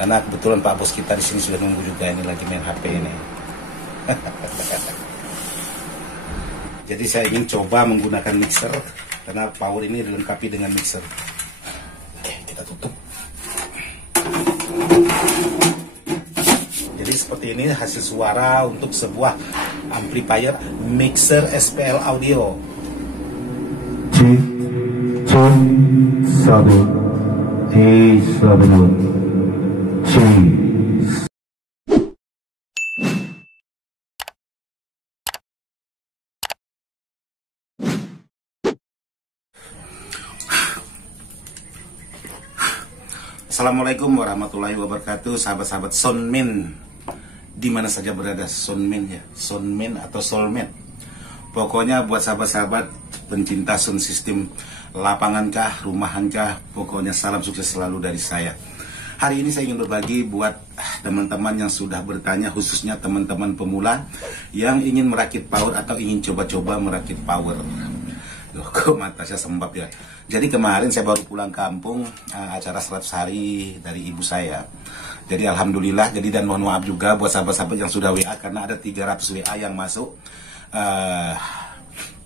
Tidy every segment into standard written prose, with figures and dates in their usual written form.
Karena kebetulan Pak Bos kita di sini sudah nunggu juga, ini lagi main HP ini. Jadi saya ingin coba menggunakan mixer karena power ini dilengkapi dengan mixer. Oke, kita tutup. Jadi seperti ini hasil suara untuk sebuah amplifier mixer SPL audio. Assalamualaikum warahmatullahi wabarakatuh, sahabat-sahabat Soundman, di mana saja berada Soundman ya, Soundman atau Soulmate. Pokoknya buat sahabat-sahabat pencinta sound system, lapangan kah, rumahan kah, pokoknya salam sukses selalu dari saya. Hari ini saya ingin berbagi buat teman-teman yang sudah bertanya, khususnya teman-teman pemula yang ingin merakit power atau ingin coba-coba merakit power. Loh, kok mata saya sembab ya. Jadi kemarin saya baru pulang kampung, acara 100 hari dari ibu saya. Jadi alhamdulillah, dan mohon maaf juga buat sahabat-sahabat yang sudah WA, karena ada 300 WA yang masuk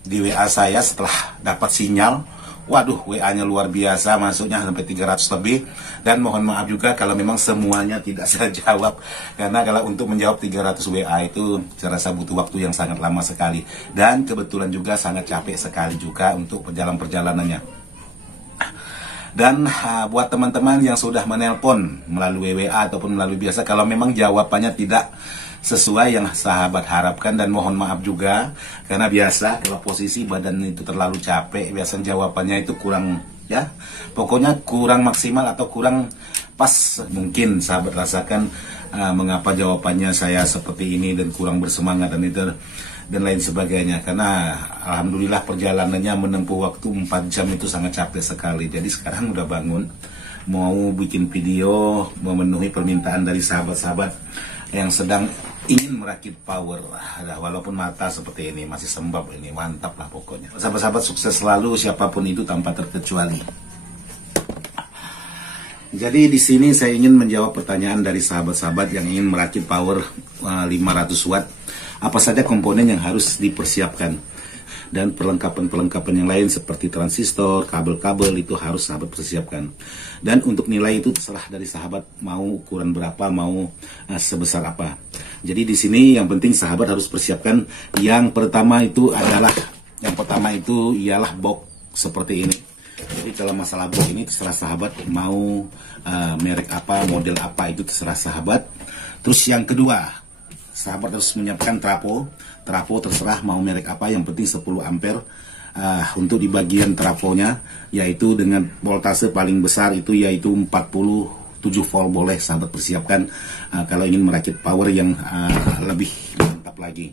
di WA saya setelah dapat sinyal. Waduh, WA-nya luar biasa, masuknya sampai 300 lebih. Dan mohon maaf juga kalau memang semuanya tidak saya jawab, karena kalau untuk menjawab 300 WA itu saya rasa butuh waktu yang sangat lama sekali. Dan kebetulan juga sangat capek sekali juga untuk perjalanannya. Dan buat teman-teman yang sudah menelpon melalui WA ataupun melalui biasa, kalau memang jawabannya tidak sesuai yang sahabat harapkan, dan mohon maaf juga karena biasa kalau posisi badan itu terlalu capek, biasanya jawabannya itu kurang, ya pokoknya kurang maksimal atau kurang pas. Mungkin sahabat rasakan mengapa jawabannya saya seperti ini dan kurang bersemangat dan lain sebagainya, karena alhamdulillah perjalanannya menempuh waktu 4 jam itu sangat capek sekali. Jadi sekarang udah bangun mau bikin video memenuhi permintaan dari sahabat-sahabat yang sedang ingin merakit power. Walaupun mata seperti ini masih sembab, ini mantap lah pokoknya. Sahabat-sahabat sukses selalu siapapun itu tanpa terkecuali. Jadi di sini saya ingin menjawab pertanyaan dari sahabat-sahabat yang ingin merakit power 500 watt. Apa saja komponen yang harus dipersiapkan, dan perlengkapan-perlengkapan yang lain seperti transistor, kabel-kabel itu harus sahabat persiapkan. Dan untuk nilai itu terserah dari sahabat, mau ukuran berapa, mau sebesar apa. Jadi di sini yang penting sahabat harus persiapkan. Yang pertama itu ialah box seperti ini. Jadi kalau masalah box ini terserah sahabat mau merek apa, model apa, itu terserah sahabat. Terus yang kedua, sahabat harus menyiapkan trafo terserah mau merek apa, yang penting 10 ampere. Untuk di bagian trafonya, yaitu dengan voltase paling besar itu yaitu 47 volt, boleh sahabat persiapkan kalau ingin merakit power yang lebih mantap lagi.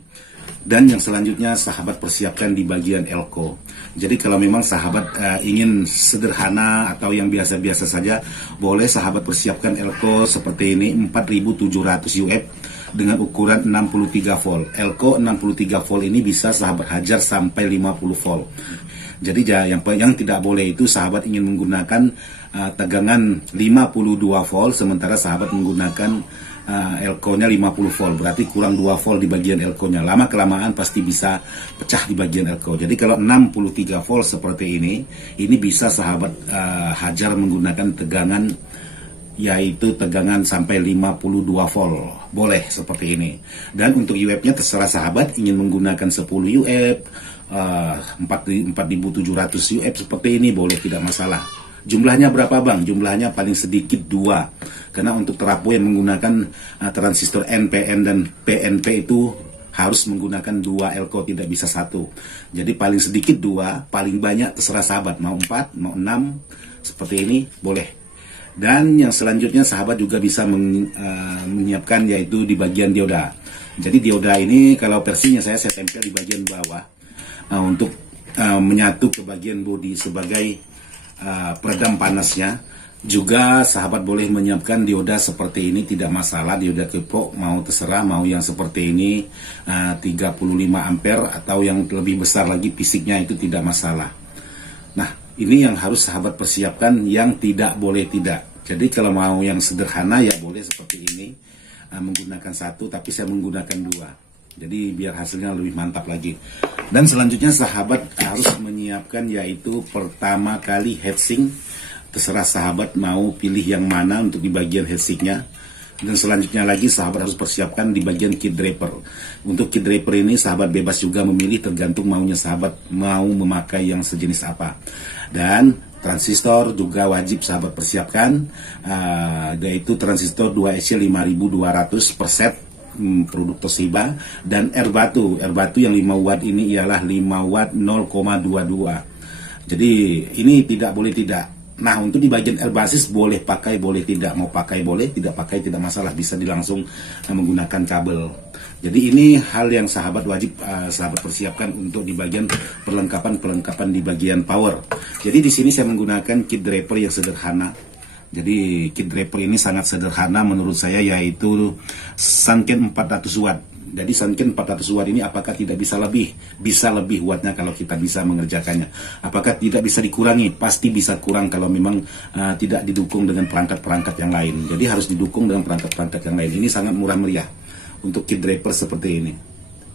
Dan yang selanjutnya sahabat persiapkan di bagian elko. Jadi kalau memang sahabat ingin sederhana atau yang biasa-biasa saja, boleh sahabat persiapkan elko seperti ini, 4700 UF dengan ukuran 63 volt. Elko 63 volt ini bisa sahabat hajar sampai 50 volt. Jadi yang tidak boleh itu sahabat ingin menggunakan tegangan 52 volt, sementara sahabat menggunakan elko-nya 50 volt. Berarti kurang 2 volt di bagian elko-nya. Lama-kelamaan pasti bisa pecah di bagian elko. Jadi kalau 63 volt seperti ini bisa sahabat hajar menggunakan tegangan, yaitu tegangan sampai 52 volt, boleh seperti ini. Dan untuk UF-nya terserah sahabat ingin menggunakan 10 UF, 4700 UF seperti ini, boleh, tidak masalah. Jumlahnya berapa bang? Jumlahnya paling sedikit 2, karena untuk trafo yang menggunakan transistor NPN dan PNP itu harus menggunakan 2 elko, tidak bisa 1. Jadi paling sedikit 2, paling banyak terserah sahabat, mau 4, mau 6, seperti ini boleh. Dan yang selanjutnya sahabat juga bisa menyiapkan yaitu di bagian dioda. Jadi dioda ini kalau versinya saya tempel di bagian bawah untuk menyatu ke bagian bodi sebagai peredam panasnya. Juga sahabat boleh menyiapkan dioda seperti ini, tidak masalah. Dioda kepo mau terserah, mau yang seperti ini 35 ampere atau yang lebih besar lagi fisiknya, itu tidak masalah. Nah, ini yang harus sahabat persiapkan, yang tidak boleh tidak. Jadi kalau mau yang sederhana ya boleh seperti ini, menggunakan satu, tapi saya menggunakan dua. Jadi biar hasilnya lebih mantap lagi. Dan selanjutnya sahabat harus menyiapkan yaitu pertama kali heatsink. Terserah sahabat mau pilih yang mana untuk di bagian headsinknya. Dan selanjutnya lagi sahabat harus persiapkan di bagian kit draper. Untuk kit draper ini sahabat bebas juga memilih, tergantung maunya sahabat mau memakai yang sejenis apa. Dan transistor juga wajib sahabat persiapkan, yaitu transistor 2SC 5200 per set, produk Toshiba. Dan air batu yang 5 watt ini ialah 5 watt 0,22. Jadi ini tidak boleh tidak. Nah, untuk di bagian air basis boleh pakai, boleh tidak. Mau pakai boleh, tidak pakai tidak masalah. Bisa langsung menggunakan kabel. Jadi ini hal yang sahabat wajib sahabat persiapkan untuk di bagian perlengkapan di bagian power. Jadi di sini saya menggunakan kit draper yang sederhana. Jadi kit draper ini sangat sederhana menurut saya, yaitu Sanken 400 watt. Jadi Sanken 400 watt ini apakah tidak bisa lebih? Bisa lebih wattnya kalau kita bisa mengerjakannya. Apakah tidak bisa dikurangi? Pasti bisa kurang kalau memang tidak didukung dengan perangkat-perangkat yang lain. Jadi harus didukung dengan perangkat-perangkat yang lain. Ini sangat murah meriah untuk kit draper seperti ini.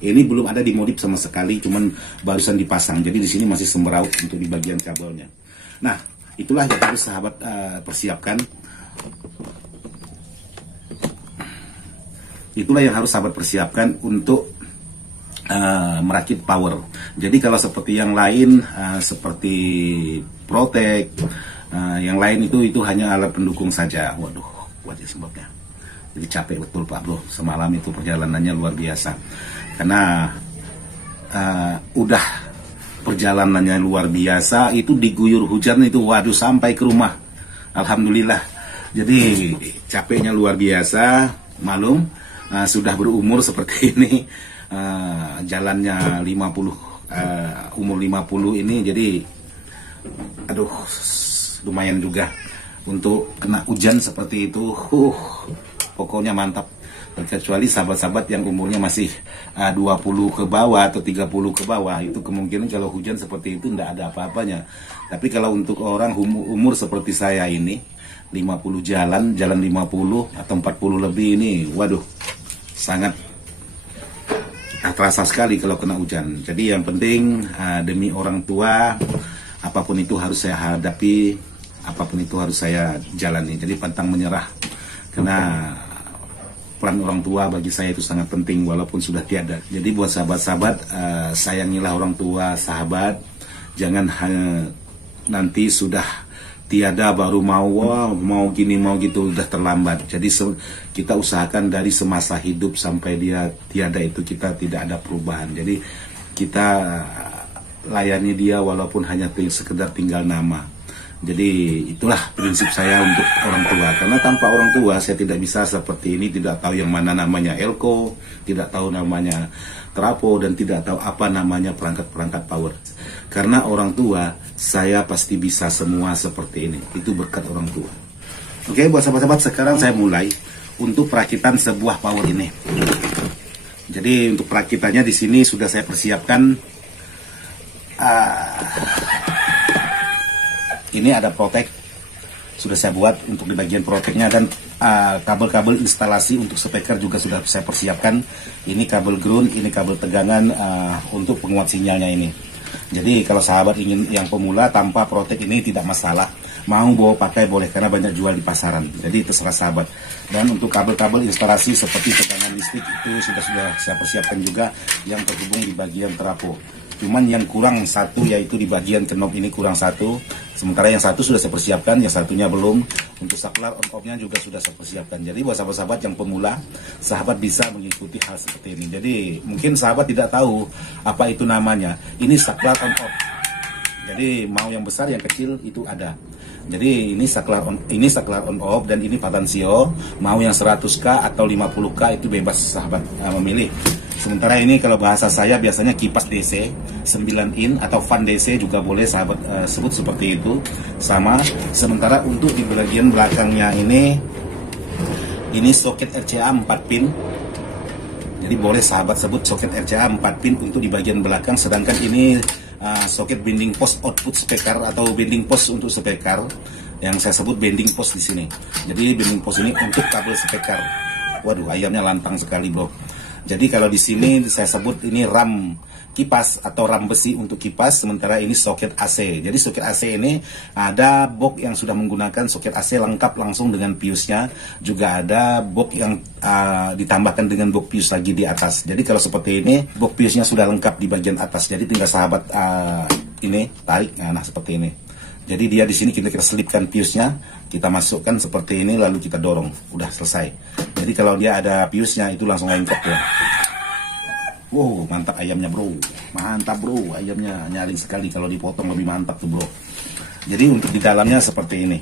Ini belum ada dimodif sama sekali, cuman barusan dipasang. Jadi di sini masih semeraut untuk di bagian kabelnya. Nah, itulah yang harus sahabat persiapkan. Itulah yang harus sahabat persiapkan untuk merakit power. Jadi kalau seperti yang lain, seperti Protek, yang lain itu hanya alat pendukung saja. Waduh, kuat ya sebabnya. Jadi capek betul Pak Bro. Semalam itu perjalanannya luar biasa. Karena udah perjalanannya luar biasa, itu diguyur hujan itu, waduh, sampai ke rumah. Alhamdulillah. Jadi capeknya luar biasa, malum. Sudah berumur seperti ini, jalannya 50, umur 50 ini, jadi aduh lumayan juga untuk kena hujan seperti itu. Pokoknya mantap. Kecuali sahabat-sahabat yang umurnya masih 20 ke bawah atau 30 ke bawah, itu kemungkinan kalau hujan seperti itu tidak ada apa-apanya. Tapi kalau untuk orang umur seperti saya ini, 50 jalan 50 atau 40 lebih ini, waduh, sangat terasa sekali kalau kena hujan. Jadi yang penting demi orang tua, apapun itu harus saya hadapi, apapun itu harus saya jalani. Jadi pantang menyerah, karena peran orang tua bagi saya itu sangat penting walaupun sudah tiada. Jadi buat sahabat-sahabat, sayangilah orang tua sahabat. Jangan hanya nanti sudah tiada baru mau gini mau gitu, udah terlambat. Jadi kita usahakan dari semasa hidup sampai dia tiada itu kita tidak ada perubahan. Jadi kita layani dia walaupun hanya sekedar tinggal nama. Jadi itulah prinsip saya untuk orang tua. Karena tanpa orang tua saya tidak bisa seperti ini, tidak tahu yang mana namanya elko, tidak tahu namanya trapo, dan tidak tahu apa namanya perangkat-perangkat power. Karena orang tua, saya pasti bisa semua seperti ini. Itu berkat orang tua. Oke, buat sahabat-sahabat, sekarang saya mulai untuk perakitan sebuah power ini. Jadi untuk perakitannya di sini sudah saya persiapkan. Ini ada Protek, sudah saya buat untuk di bagian Proteknya, dan kabel-kabel instalasi untuk speaker juga sudah saya persiapkan. Ini kabel ground, ini kabel tegangan untuk penguat sinyalnya ini. Jadi kalau sahabat ingin yang pemula tanpa Protek ini tidak masalah, mau bawa pakai boleh karena banyak jual di pasaran. Jadi terserah sahabat. Dan untuk kabel-kabel instalasi seperti tegangan listrik itu sudah saya persiapkan juga, yang terhubung di bagian trafo. Cuman yang kurang satu, yaitu di bagian knob ini kurang satu. Sementara yang satu sudah saya persiapkan, yang satunya belum. Untuk saklar on-off-nya juga sudah saya persiapkan. Jadi buat sahabat-sahabat yang pemula, sahabat bisa mengikuti hal seperti ini. Jadi mungkin sahabat tidak tahu apa itu namanya. Ini saklar on-off. Jadi mau yang besar, yang kecil itu ada. Jadi ini saklar on off, dan ini Patansio. Mau yang 100K atau 50K itu bebas sahabat memilih. Sementara ini kalau bahasa saya biasanya kipas DC 9 in atau fan DC juga boleh sahabat sebut seperti itu, sama. Sementara untuk di bagian belakangnya ini soket RCA 4 pin. Jadi boleh sahabat sebut soket RCA 4 pin untuk di bagian belakang. Sedangkan ini soket binding post output speaker atau binding post untuk speaker. yang saya sebut bending post di sini. Jadi bending post ini untuk kabel speaker. Waduh, ayamnya lantang sekali bro. Jadi kalau di sini saya sebut ini ram kipas atau ram besi untuk kipas, sementara ini soket AC. Jadi soket AC ini ada box yang sudah menggunakan soket AC lengkap langsung dengan fuse-nya, juga ada box yang ditambahkan dengan box fuse lagi di atas. Jadi kalau seperti ini box fuse-nya sudah lengkap di bagian atas. Jadi tinggal sahabat ini tarik, nah seperti ini. Jadi dia di sini kita selipkan fuse-nya, kita masukkan seperti ini lalu kita dorong, udah selesai. Jadi kalau dia ada fuse-nya itu langsung lengkap ya. Wow, mantap ayamnya bro, mantap bro, ayamnya nyaring sekali, kalau dipotong lebih mantap tuh bro. Jadi untuk di dalamnya seperti ini.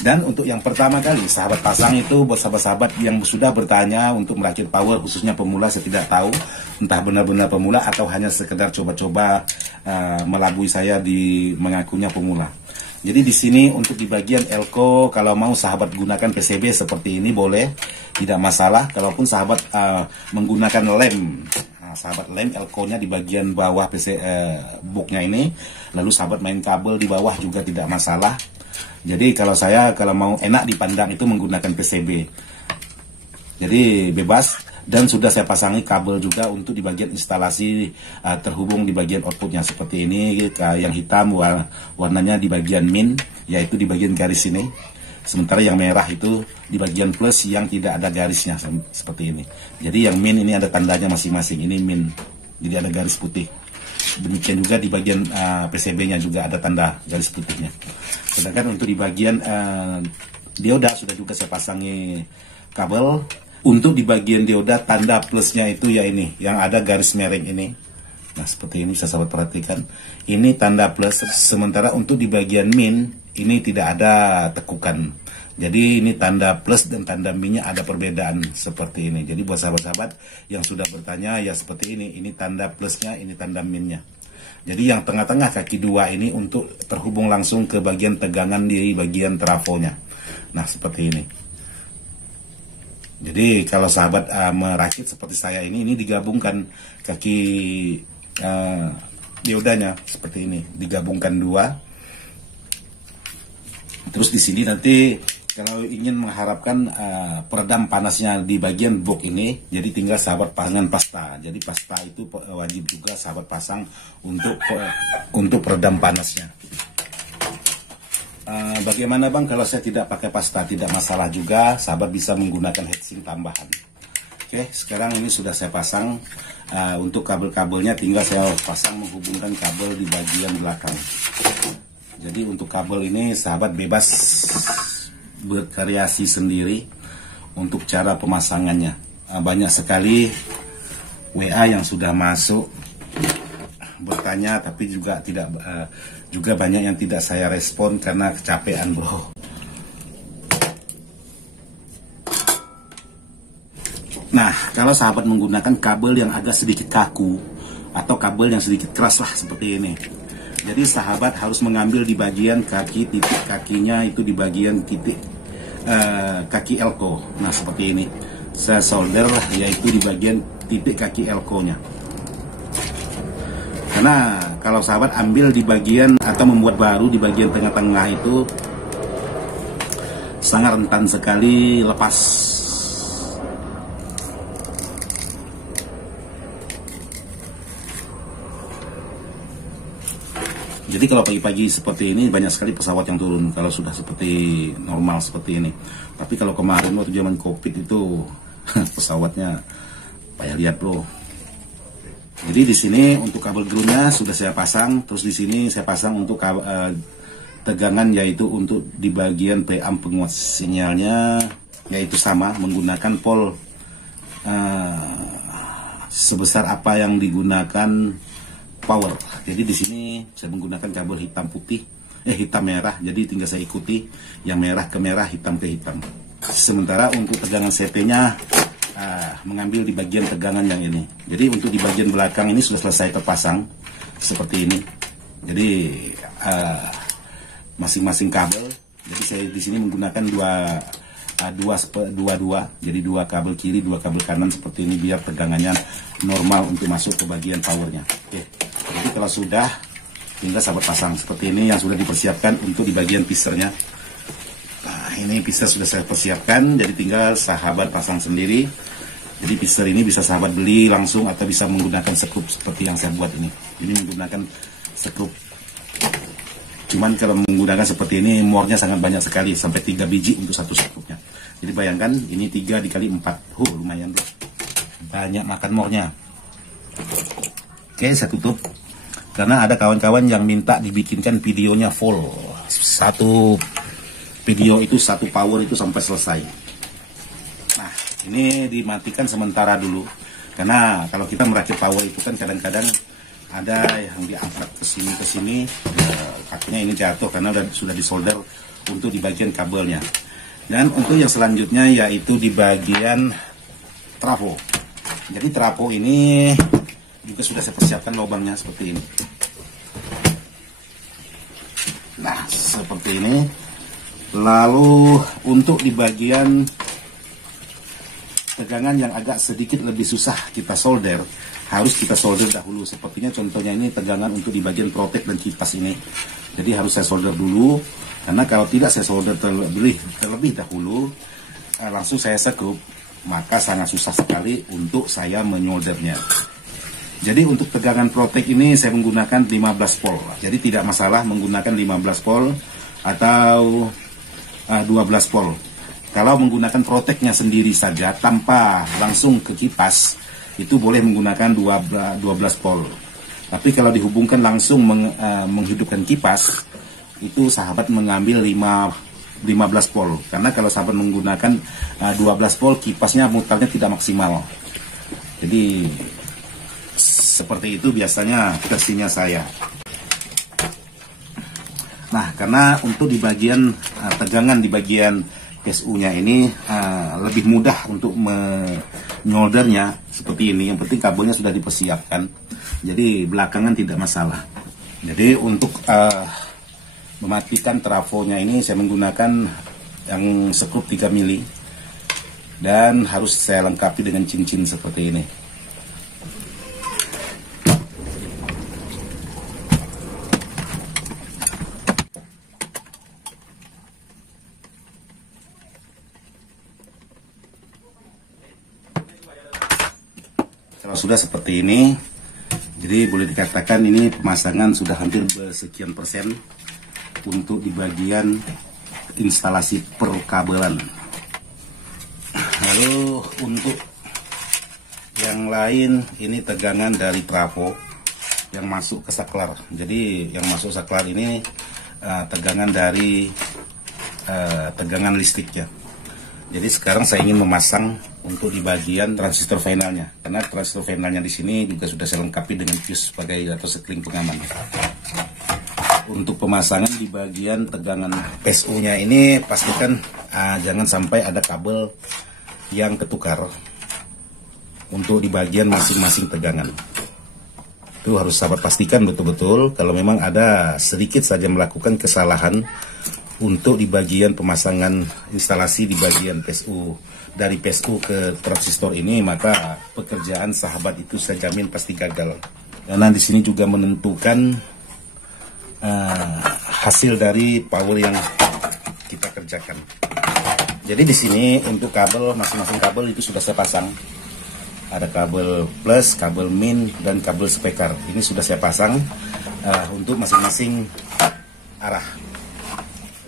Dan untuk yang pertama kali sahabat pasang itu buat sahabat-sahabat yang sudah bertanya untuk merakit power, khususnya pemula, saya tidak tahu entah benar-benar pemula atau hanya sekedar coba-coba melabui saya di mengakunya pemula. Jadi di sini untuk di bagian elko, kalau mau sahabat gunakan PCB seperti ini boleh, tidak masalah. Kalaupun sahabat menggunakan lem, sahabat lem elko-nya di bagian bawah boxnya ini, lalu sahabat main kabel di bawah juga tidak masalah. Jadi kalau mau enak dipandang itu menggunakan PCB. Jadi bebas. Dan sudah saya pasangi kabel juga untuk di bagian instalasi terhubung di bagian outputnya seperti ini. Yang hitam warnanya di bagian min, yaitu di bagian garis ini. Sementara yang merah itu di bagian plus yang tidak ada garisnya seperti ini. Jadi yang min ini ada tandanya masing-masing, ini min, jadi ada garis putih. Demikian juga di bagian PCB-nya juga ada tanda garis putihnya. Sedangkan untuk di bagian dioda sudah juga saya pasangi kabel. Untuk di bagian dioda tanda plusnya itu ya ini, yang ada garis mereng ini. Nah seperti ini bisa sahabat perhatikan. Ini tanda plus, sementara untuk di bagian min ini tidak ada tekukan. Jadi ini tanda plus dan tanda minnya ada perbedaan seperti ini. Jadi buat sahabat-sahabat yang sudah bertanya ya seperti ini tanda plusnya, ini tanda minnya. Jadi yang tengah-tengah kaki dua ini untuk terhubung langsung ke bagian tegangan di bagian trafonya. Nah seperti ini. Jadi kalau sahabat merakit seperti saya ini digabungkan kaki diodanya seperti ini, digabungkan dua. Terus di sini nanti kalau ingin mengharapkan peredam panasnya di bagian box ini, jadi tinggal sahabat pasang pasta. Jadi pasta itu wajib juga sahabat pasang untuk peredam panasnya. Bagaimana bang kalau saya tidak pakai pasta? Tidak masalah juga, sahabat bisa menggunakan heatsink tambahan. Oke, sekarang ini sudah saya pasang. Untuk kabel-kabelnya tinggal saya pasang menghubungkan kabel di bagian belakang. Jadi untuk kabel ini sahabat bebas berkreasi sendiri untuk cara pemasangannya. Banyak sekali WA yang sudah masuk bertanya, tapi juga juga banyak yang tidak saya respon karena kecapean bro. Nah kalau sahabat menggunakan kabel yang agak sedikit kaku atau kabel yang sedikit keras lah seperti ini, jadi sahabat harus mengambil di bagian kaki, titik kakinya itu di bagian titik kaki elko. Nah seperti ini saya solder, yaitu di bagian titik kaki elko-nya. Karena kalau sahabat ambil di bagian atau membuat baru di bagian tengah-tengah itu sangat rentan sekali lepas. Jadi kalau pagi-pagi seperti ini banyak sekali pesawat yang turun kalau sudah seperti normal seperti ini. Tapi kalau kemarin waktu zaman COVID itu pesawatnya payah lihat bro. Jadi di sini untuk kabel groundnya sudah saya pasang, terus di sini saya pasang untuk tegangan, yaitu untuk di bagian preamp penguat sinyalnya, yaitu sama menggunakan pol sebesar apa yang digunakan power. Jadi di sini saya menggunakan kabel hitam merah, jadi tinggal saya ikuti yang merah ke merah, hitam ke hitam. Sementara untuk tegangan CT-nya mengambil di bagian tegangan yang ini. Jadi untuk di bagian belakang ini sudah selesai terpasang seperti ini. Jadi masing-masing kabel. Jadi saya di sini menggunakan dua, jadi dua kabel kiri, dua kabel kanan seperti ini biar tegangannya normal untuk masuk ke bagian powernya. Oke. Jadi kalau sudah tinggal sahabat pasang seperti ini yang sudah dipersiapkan untuk di bagian pissernya. ini pisau sudah saya persiapkan, jadi tinggal sahabat pasang sendiri. Jadi pisau ini bisa sahabat beli langsung atau bisa menggunakan sekrup seperti yang saya buat ini. Jadi menggunakan sekrup. Cuman kalau menggunakan seperti ini mornya sangat banyak sekali, sampai 3 biji untuk satu sekrupnya. Jadi bayangkan ini 3 dikali 4, lumayan banyak makan mornya. Oke, saya tutup. Karena ada kawan-kawan yang minta dibikinkan videonya full. Satu video itu, satu power itu sampai selesai. Nah, ini dimatikan sementara dulu. Karena kalau kita merakit power itu kan kadang-kadang ada yang diangkat ke sini, kakinya ini jatuh karena sudah disolder untuk di bagian kabelnya. Dan untuk yang selanjutnya yaitu di bagian trafo. Jadi trafo ini juga sudah saya persiapkan lubangnya seperti ini. Nah, seperti ini. Lalu untuk di bagian tegangan yang agak sedikit lebih susah kita solder, harus kita solder dahulu. Sepertinya contohnya ini tegangan untuk di bagian protek dan kipas ini. Jadi harus saya solder dulu, karena kalau tidak saya solder terlebih dahulu, langsung saya sekrup, maka sangat susah sekali untuk saya menyoldernya. Jadi untuk tegangan protek ini saya menggunakan 15 volt. Jadi tidak masalah menggunakan 15 volt atau 12 volt. Kalau menggunakan proteknya sendiri saja tanpa langsung ke kipas, itu boleh menggunakan 12 volt. Tapi kalau dihubungkan langsung menghidupkan kipas, itu sahabat mengambil 15 volt. Karena kalau sahabat menggunakan 12 volt, kipasnya mutarnya tidak maksimal. Jadi seperti itu biasanya versinya saya. Nah, karena untuk di bagian tegangan di bagian PSU-nya ini lebih mudah untuk menyoldernya seperti ini. Yang penting kabelnya sudah dipersiapkan, jadi belakangan tidak masalah. Jadi untuk mematikan trafonya ini saya menggunakan yang sekrup 3 mili dan harus saya lengkapi dengan cincin seperti ini. Kalau sudah seperti ini, jadi boleh dikatakan ini pemasangan sudah hampir bersekian persen untuk di bagian instalasi perkabelan. Lalu untuk yang lain, ini tegangan dari trafo yang masuk ke saklar. Jadi yang masuk saklar ini tegangan dari tegangan listriknya. Jadi sekarang saya ingin memasang untuk di bagian transistor finalnya, karena transistor finalnya di sini juga sudah saya lengkapi dengan fuse sebagai atau sekling pengaman. Untuk pemasangan di bagian tegangan PSU-nya ini pastikan jangan sampai ada kabel yang ketukar untuk di bagian masing-masing tegangan. Itu harus sahabat pastikan betul-betul. Kalau memang ada sedikit saja melakukan kesalahan untuk di bagian pemasangan instalasi di bagian PSU, dari PSU ke transistor ini, maka pekerjaan sahabat itu saya jamin pasti gagal. Karena di sini juga menentukan hasil dari power yang kita kerjakan. Jadi di sini untuk kabel, masing-masing kabel itu sudah saya pasang. Ada kabel plus, kabel min, dan kabel speaker. Ini sudah saya pasang untuk masing-masing arah.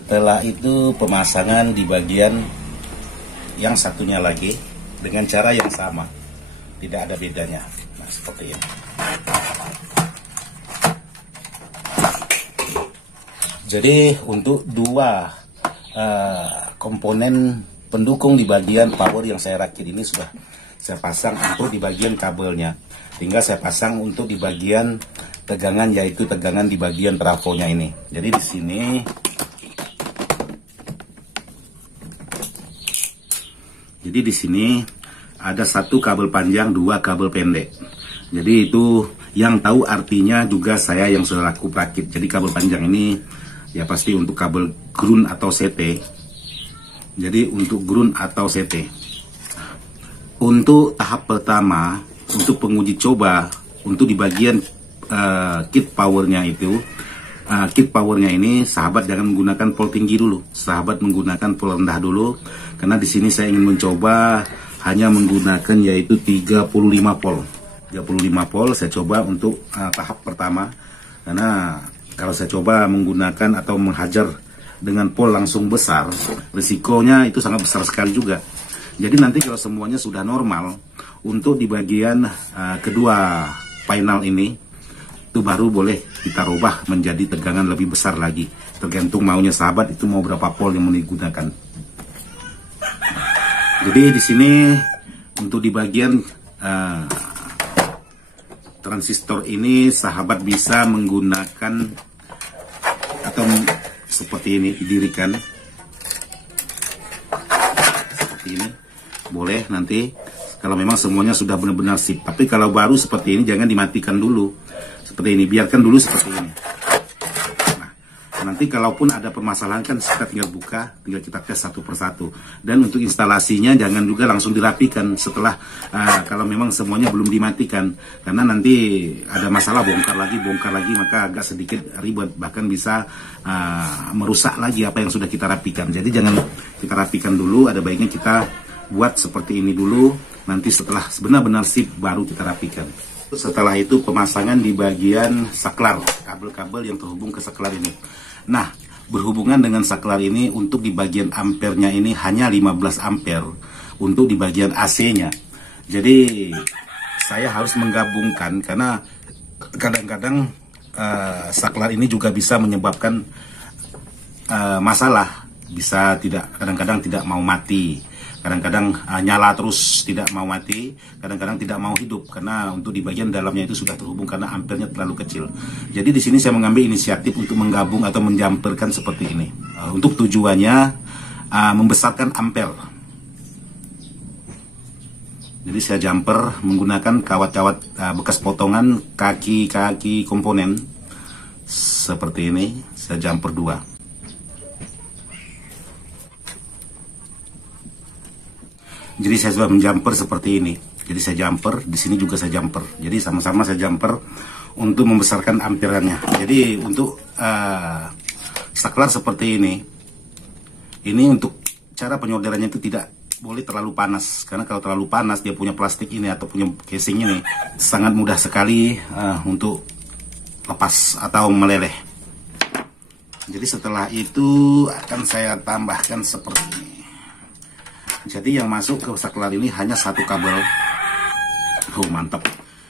Setelah itu pemasangan di bagian yang satunya lagi dengan cara yang sama, tidak ada bedanya. Nah, seperti ini. Jadi untuk dua komponen pendukung di bagian power yang saya rakit ini sudah saya pasang untuk di bagian kabelnya. Tinggal saya pasang untuk di bagian tegangan, yaitu tegangan di bagian trafonya ini. Jadi di sini ada satu kabel panjang, 2 kabel pendek. Jadi itu yang tahu artinya juga saya yang sudah laku rakit. Jadi kabel panjang ini ya pasti untuk kabel ground atau CT. Jadi untuk ground atau CT. Untuk tahap pertama, untuk penguji coba, untuk di bagian kit powernya itu, kit powernya ini, sahabat jangan menggunakan pol tinggi dulu, sahabat menggunakan pol rendah dulu, karena di sini saya ingin mencoba hanya menggunakan yaitu 35 pol. 35 pol saya coba untuk tahap pertama, karena kalau saya coba menggunakan atau menghajar dengan pol langsung besar, risikonya itu sangat besar sekali juga. Jadi nanti kalau semuanya sudah normal, untuk di bagian kedua final ini, itu baru boleh kita rubah menjadi tegangan lebih besar lagi. Tergantung maunya sahabat itu mau berapa pol yang mau digunakan. Jadi di sini untuk di bagian transistor ini sahabat bisa menggunakan atau seperti ini didirikan seperti ini, boleh nanti kalau memang semuanya sudah benar-benar sip. Tapi kalau baru seperti ini jangan dimatikan dulu seperti ini, biarkan dulu seperti ini. Nah, nanti kalaupun ada permasalahan kan kita tinggal buka, tinggal kita tes satu persatu. Dan untuk instalasinya jangan juga langsung dirapikan setelah kalau memang semuanya belum dimatikan, karena nanti ada masalah bongkar lagi, maka agak sedikit ribet, bahkan bisa merusak lagi apa yang sudah kita rapikan. Jadi jangan kita rapikan dulu, ada baiknya kita buat seperti ini dulu, nanti setelah benar-benar sip baru kita rapikan. Setelah itu pemasangan di bagian saklar, kabel-kabel yang terhubung ke saklar ini. Nah, berhubungan dengan saklar ini untuk di bagian ampernya ini hanya 15 ampere untuk di bagian AC-nya. Jadi saya harus menggabungkan karena kadang-kadang saklar ini juga bisa menyebabkan masalah, bisa kadang-kadang tidak mau mati, kadang-kadang nyala terus tidak mau mati, kadang-kadang tidak mau hidup karena untuk di bagian dalamnya itu sudah terhubung karena ampernya terlalu kecil. Jadi di sini saya mengambil inisiatif untuk menggabung atau menjamperkan seperti ini. Untuk tujuannya membesarkan ampere. Jadi saya jumper menggunakan kawat-kawat bekas potongan kaki-kaki komponen seperti ini. Saya jumper 2. Jadi saya sudah menjumper seperti ini. Jadi saya jumper, di sini juga saya jumper. Jadi sama-sama saya jumper untuk membesarkan amperannya. Jadi untuk saklar seperti ini untuk cara penyolderannya itu tidak boleh terlalu panas. Karena kalau terlalu panas dia punya plastik ini atau punya casing ini sangat mudah sekali untuk lepas atau meleleh. Jadi setelah itu akan saya tambahkan seperti ini. Jadi yang masuk ke saklar ini hanya satu kabel. Oh mantap.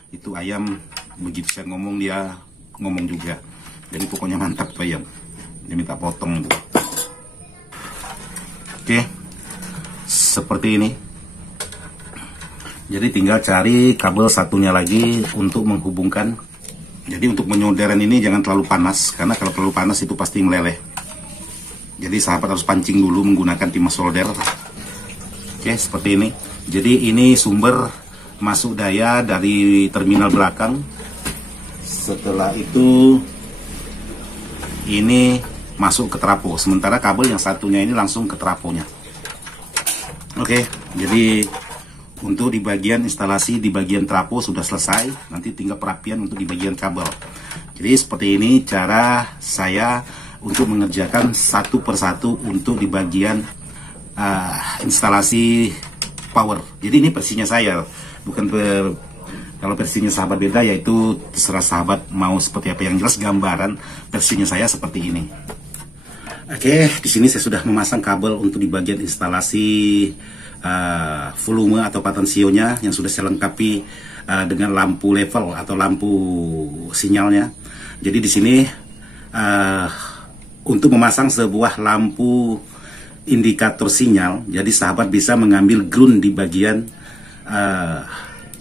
Itu ayam begitu saya ngomong dia ngomong juga. Jadi pokoknya mantap tuh ayam. Dia minta potong itu. Oke. Seperti ini. Jadi tinggal cari kabel satunya lagi untuk menghubungkan. Jadi untuk menyolderan ini jangan terlalu panas, karena kalau terlalu panas itu pasti meleleh. Jadi sahabat harus pancing dulu menggunakan timah solder. Oke, seperti ini. Jadi ini sumber masuk daya dari terminal belakang. Setelah itu ini masuk ke trafo. Sementara kabel yang satunya ini langsung ke trafonya. Oke, jadi untuk di bagian instalasi di bagian trafo sudah selesai. Nanti tinggal perapian untuk di bagian kabel. Jadi seperti ini cara saya untuk mengerjakan satu persatu untuk di bagian instalasi power. Jadi ini versinya saya, bukan kalau versinya sahabat beda, yaitu terserah sahabat mau seperti apa. Yang jelas gambaran versinya saya seperti ini. Oke, di sini saya sudah memasang kabel untuk di bagian instalasi volume atau patensionya yang sudah saya lengkapi dengan lampu level atau lampu sinyalnya. Jadi di sini untuk memasang sebuah lampu indikator sinyal, jadi sahabat bisa mengambil ground di bagian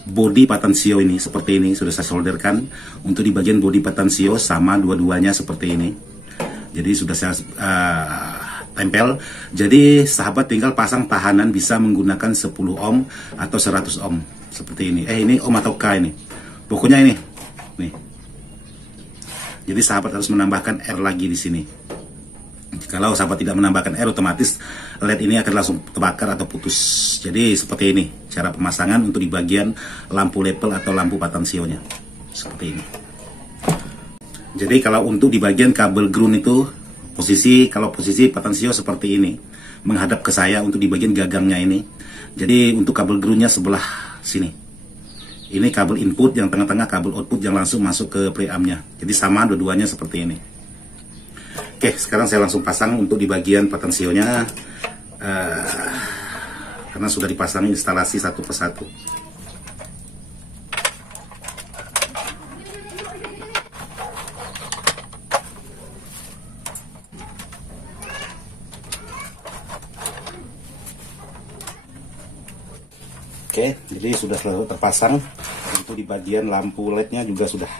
body patensio ini seperti ini, sudah saya solderkan. Untuk di bagian body patensio sama dua-duanya seperti ini. Jadi sudah saya tempel. Jadi sahabat tinggal pasang tahanan, bisa menggunakan 10 ohm atau 100 ohm seperti ini. Ini ohm atau K ini. Pokoknya ini. Nih. Jadi sahabat harus menambahkan R lagi di sini. Kalau sahabat tidak menambahkan R, otomatis LED ini akan langsung terbakar atau putus. Jadi seperti ini cara pemasangan untuk di bagian lampu level atau lampu patensionya. Seperti ini. Jadi kalau untuk di bagian kabel ground itu kalau posisi potensio seperti ini menghadap ke saya untuk di bagian gagangnya ini. Jadi untuk kabel groundnya sebelah sini. Ini kabel input, yang tengah-tengah kabel output yang langsung masuk ke preampnya. Jadi sama dua-duanya seperti ini. Oke, sekarang saya langsung pasang untuk di bagian potensionya, karena sudah dipasang instalasi satu persatu. Oke, jadi sudah terpasang. Untuk di bagian lampu LED-nya juga sudah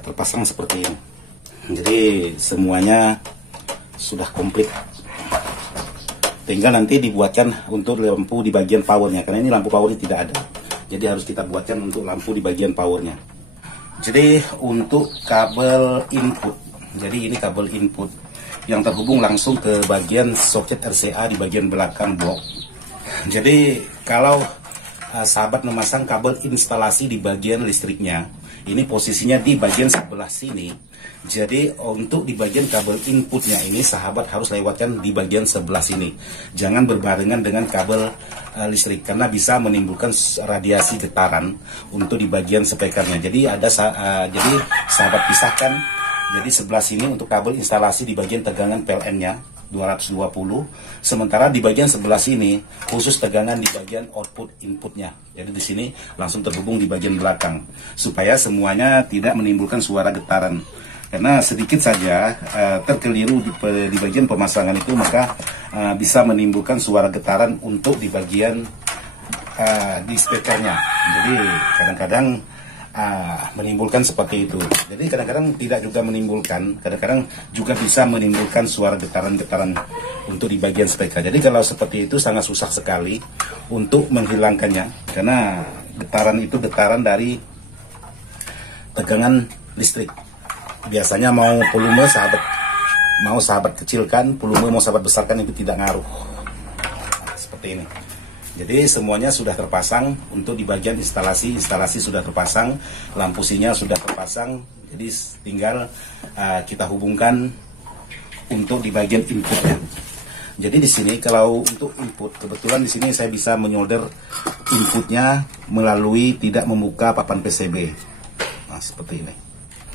terpasang seperti ini. Jadi semuanya sudah komplit. Tinggal nanti dibuatkan untuk lampu di bagian powernya, karena ini lampu powernya tidak ada. Jadi harus kita buatkan untuk lampu di bagian powernya. Jadi untuk kabel input, jadi ini kabel input yang terhubung langsung ke bagian soket RCA di bagian belakang blok. Jadi kalau sahabat memasang kabel instalasi di bagian listriknya, ini posisinya di bagian sebelah sini. Jadi untuk di bagian kabel inputnya ini sahabat harus lewatkan di bagian sebelah sini. Jangan berbarengan dengan kabel listrik, karena bisa menimbulkan radiasi getaran untuk di bagian spekernya. Jadi jadi sahabat pisahkan. Jadi sebelah sini untuk kabel instalasi di bagian tegangan PLN-nya 220, sementara di bagian sebelah sini khusus tegangan di bagian output inputnya. Jadi di sini langsung terhubung di bagian belakang supaya semuanya tidak menimbulkan suara getaran. Karena sedikit saja terkeliru di bagian pemasangan itu, maka bisa menimbulkan suara getaran untuk di bagian di spekernya. Jadi kadang-kadang menimbulkan seperti itu. Jadi kadang-kadang tidak juga menimbulkan, kadang-kadang juga bisa menimbulkan suara getaran-getaran untuk di bagian speaker. Jadi kalau seperti itu sangat susah sekali untuk menghilangkannya, karena getaran itu getaran dari tegangan listrik. Biasanya mau volume sahabat kecilkan, volume mau sahabat besarkan, itu tidak ngaruh. Seperti ini. Jadi semuanya sudah terpasang. Untuk di bagian instalasi sudah terpasang, lampu sinyal sudah terpasang. Jadi tinggal kita hubungkan untuk di bagian inputnya. Jadi di sini kalau untuk input, kebetulan di sini saya bisa menyolder inputnya melalui tidak membuka papan PCB. Nah, seperti ini.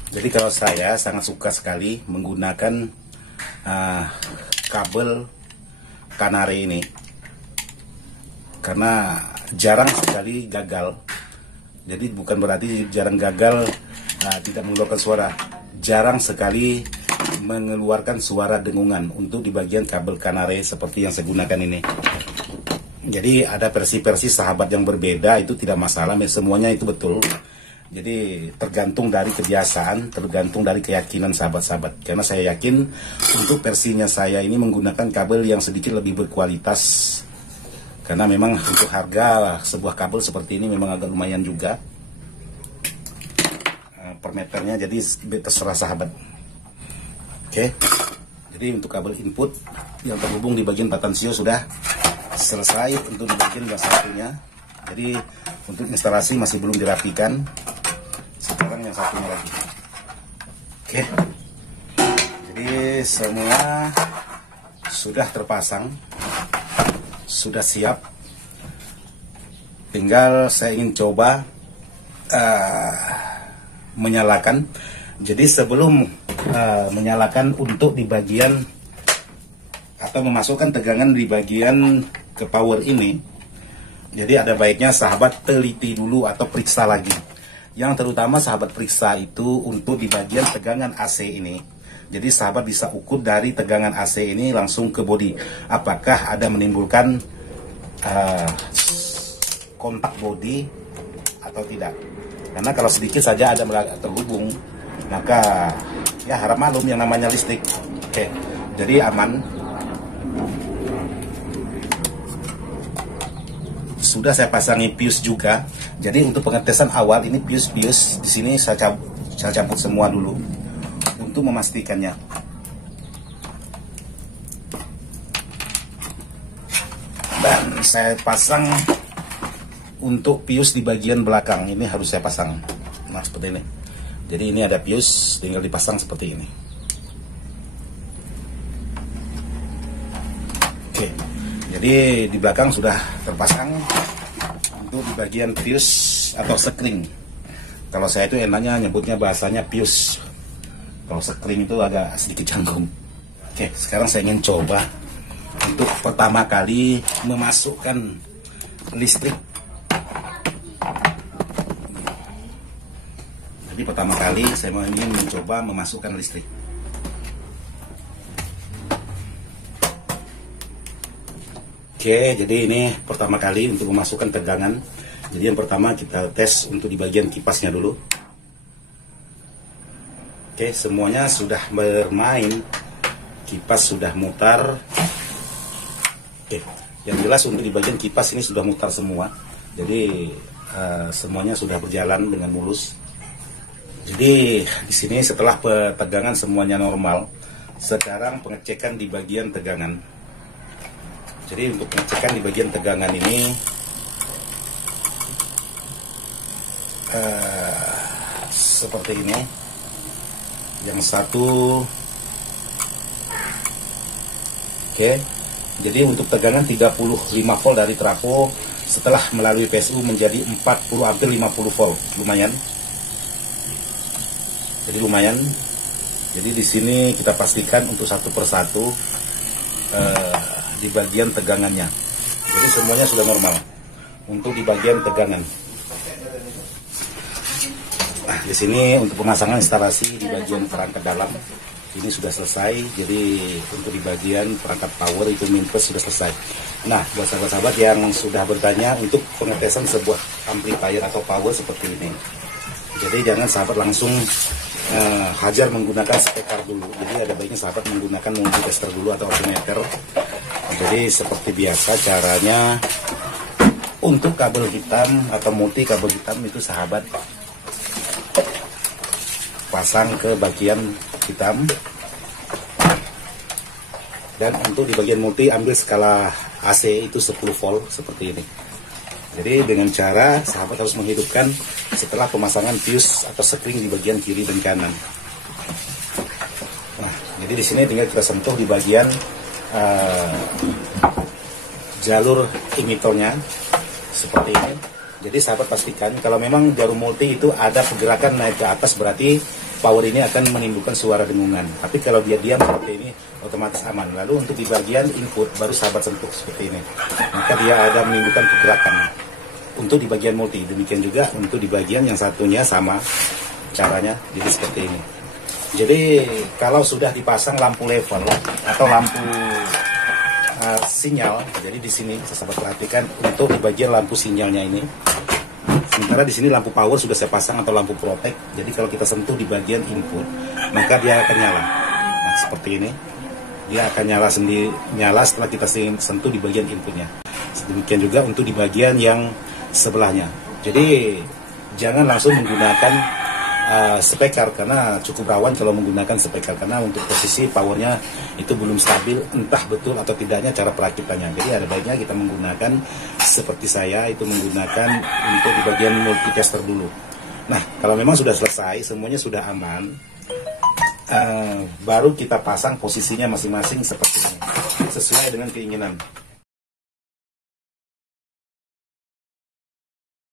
Jadi kalau saya sangat suka sekali menggunakan kabel kanari ini, karena jarang sekali gagal. Jadi bukan berarti jarang gagal tidak mengeluarkan suara. Jarang sekali mengeluarkan suara dengungan untuk di bagian kabel kanare seperti yang saya gunakan ini. Jadi ada versi-versi sahabat yang berbeda, itu tidak masalah, semuanya itu betul. Jadi tergantung dari kebiasaan, tergantung dari keyakinan sahabat-sahabat. Karena saya yakin untuk versinya saya ini menggunakan kabel yang sedikit lebih berkualitas. Karena memang untuk harga sebuah kabel seperti ini memang agak lumayan juga per meternya. Jadi terserah sahabat. Oke. Jadi untuk kabel input yang terhubung di bagian potensio sudah selesai. Untuk di bagian yang satunya, jadi untuk instalasi masih belum dirapikan. Sekarang yang satunya lagi. Oke. Jadi semua sudah terpasang, sudah siap. Tinggal saya ingin coba menyalakan. Jadi sebelum menyalakan untuk di bagian atau memasukkan tegangan di bagian ke power ini, jadi ada baiknya sahabat teliti dulu atau periksa lagi. Yang terutama sahabat periksa itu untuk di bagian tegangan AC ini. Jadi sahabat bisa ukur dari tegangan AC ini langsung ke bodi, apakah ada menimbulkan kontak bodi atau tidak. Karena kalau sedikit saja ada terhubung, maka ya harap maklum yang namanya listrik. Oke, jadi aman. Sudah saya pasangi fuse juga. Jadi untuk pengetesan awal ini fuse di sini saya cabut semua dulu untuk memastikannya. Dan saya pasang untuk fuse di bagian belakang ini, harus saya pasang. Nah, seperti ini. Jadi ini ada fuse, tinggal dipasang seperti ini. Oke, jadi di belakang sudah terpasang. Untuk di bagian fuse atau sekring, kalau saya itu enaknya nyebutnya bahasanya fuse. Kalau sekring itu agak sedikit canggung. Oke, sekarang saya ingin coba untuk pertama kali memasukkan listrik. Jadi pertama kali saya ingin mencoba memasukkan listrik. Oke, jadi ini pertama kali untuk memasukkan tegangan. Jadi yang pertama kita tes untuk di bagian kipasnya dulu. Oke, semuanya sudah bermain. Kipas sudah mutar. Oke, yang jelas untuk di bagian kipas ini sudah mutar semua. Jadi semuanya sudah berjalan dengan mulus. Jadi di sini setelah tegangan semuanya normal, sekarang pengecekan di bagian tegangan. Jadi untuk pengecekan di bagian tegangan ini seperti ini. Yang satu, oke. Jadi untuk tegangan 35 volt dari trafo setelah melalui PSU menjadi 40 hampir 50 volt, lumayan. Jadi lumayan. Jadi di sini kita pastikan untuk satu persatu di bagian tegangannya. Jadi semuanya sudah normal untuk di bagian tegangan. Nah, di sini untuk pemasangan instalasi di bagian perangkat dalam ini sudah selesai. Jadi untuk di bagian perangkat power itu minus sudah selesai. Nah, buat sahabat-sahabat yang sudah bertanya untuk pengetesan sebuah amplifier atau power seperti ini. Jadi jangan sahabat langsung hajar menggunakan speaker dulu. Jadi ada baiknya sahabat menggunakan multitester dulu atau alternator. Jadi seperti biasa caranya untuk kabel hitam atau multi kabel hitam itu sahabat pasang ke bagian hitam, dan untuk di bagian multi ambil skala AC itu 10 volt seperti ini. Jadi dengan cara sahabat harus menghidupkan setelah pemasangan fuse atau sekring di bagian kiri dan kanan. Nah, jadi di sini tinggal kita sentuh di bagian jalur emitornya seperti ini. Jadi sahabat pastikan kalau memang jarum multi itu ada pergerakan naik ke atas, berarti power ini akan menimbulkan suara dengungan. Tapi kalau dia diam seperti ini otomatis aman. Lalu untuk di bagian input baru sahabat sentuh seperti ini, maka dia ada menimbulkan pergerakan untuk di bagian multi. Demikian juga untuk di bagian yang satunya sama caranya, jadi seperti ini. Jadi kalau sudah dipasang lampu level atau lampu sinyal, jadi di sini sahabat perhatikan untuk di bagian lampu sinyalnya ini. Sementara di sini lampu power sudah saya pasang atau lampu protect. Jadi kalau kita sentuh di bagian input, maka dia akan nyala. Nah, seperti ini. Dia akan nyala sendiri, nyala setelah kita sentuh di bagian inputnya. Demikian juga untuk di bagian yang sebelahnya. Jadi jangan langsung menggunakan speaker, karena cukup rawan kalau menggunakan speaker, karena untuk posisi powernya itu belum stabil, entah betul atau tidaknya cara perakitannya. Jadi ada baiknya kita menggunakan seperti saya itu menggunakan untuk di bagian multitester dulu. Nah, kalau memang sudah selesai, semuanya sudah aman, baru kita pasang posisinya masing-masing seperti ini sesuai dengan keinginan.